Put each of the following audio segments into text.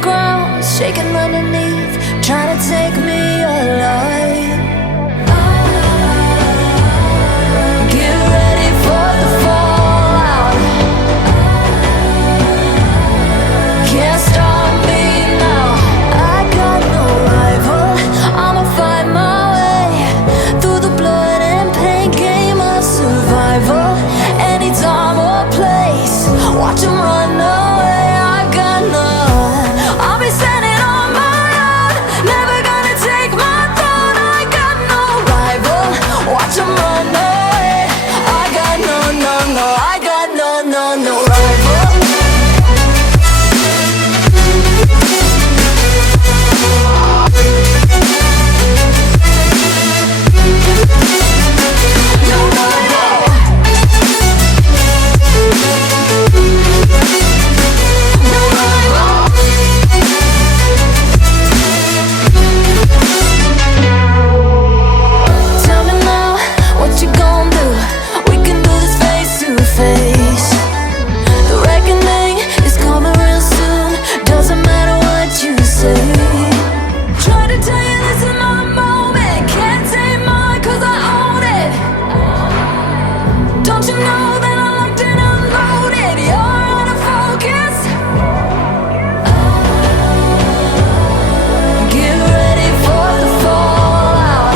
ground, shaking underneath, trying to take me alive. Get ready for the fallout. Can't stop me now. I got no rival. I'ma find my way through the blood and pain game of survival. Any time or place, watch 'em run away. I got none. I'll be standing on my own, never gonna take my throne. I got no rival. Watch 'em run away. I got no, no, no. I got no, no, no rival. Tell me now, what you gon' do? We can do this face to face. The reckoning is coming real soon. Doesn't matter what you say. Try to tell you this is my moment. Can't take mine 'cause I own it. Don't you know that I'm locked and unloaded? You're out of focus. Get ready for the fallout.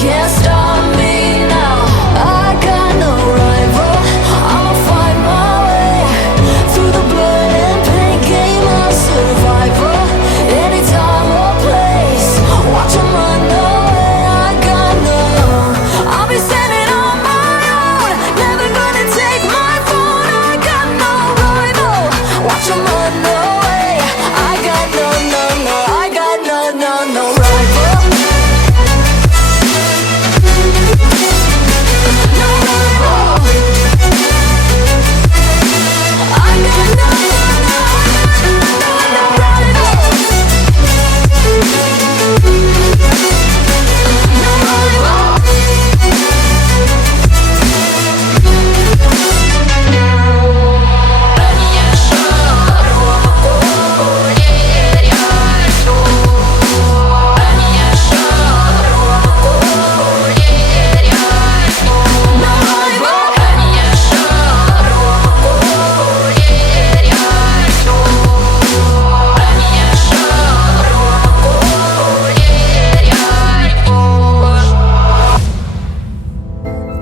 Can't stop me now. I got no rival. I'ma find my way through the blood and pain game of survival. Any time or place, watch 'em run away. I got no. I'll be standing on my own, never gonna take my phone. I got no rival. Watch 'em run away. I got no, no, no. I got no, no, no rival. No rival. I got no, no, no, no, no rival. No rival.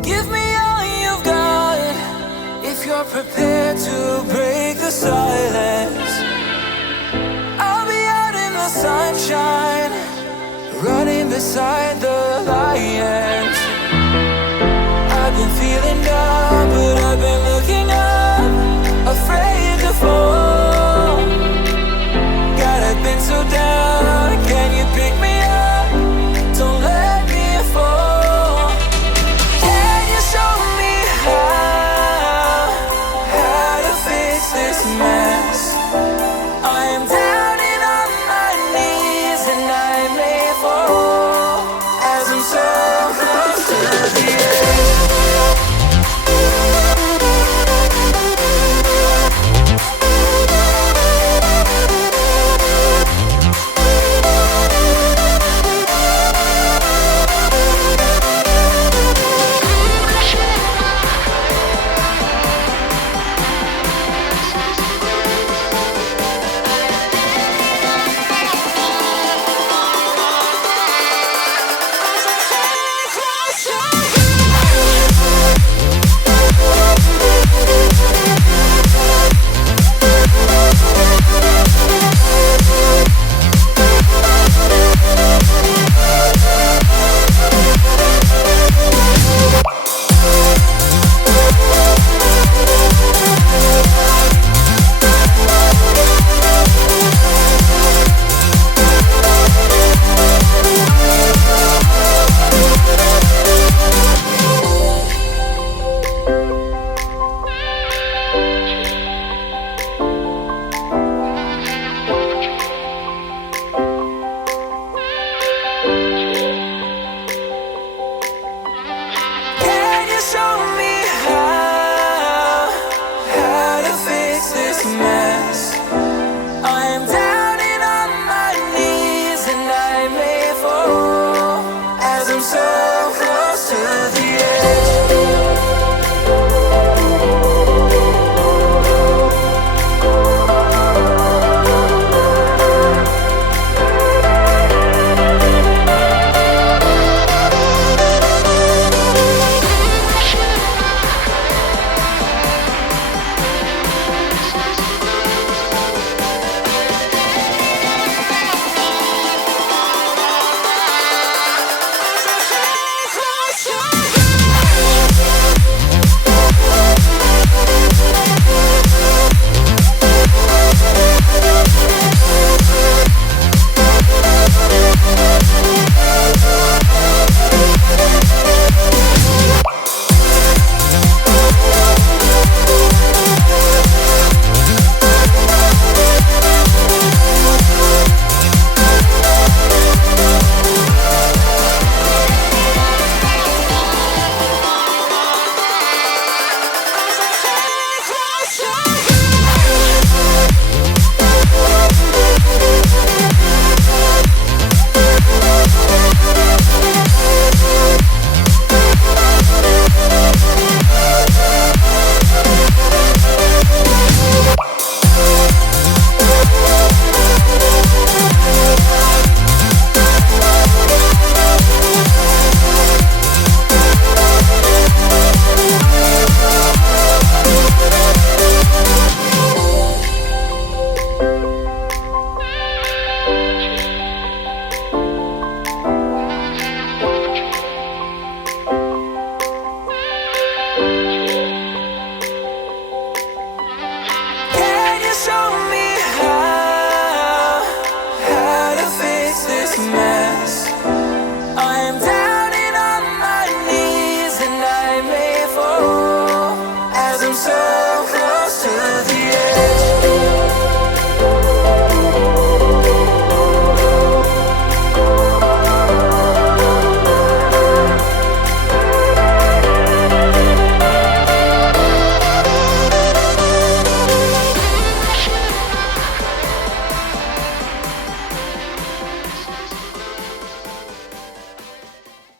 Give me all you've got if you're prepared to break the silence. I'll be out in the sunshine, running beside the lions. I've been feeling down, but I've been looking up, afraid to fall. God, I've been so down, can you pick me up? Don't let me fall. Can you show me how to fix this mess? I am down and on my knees and I may fall as I'm so close to the edge.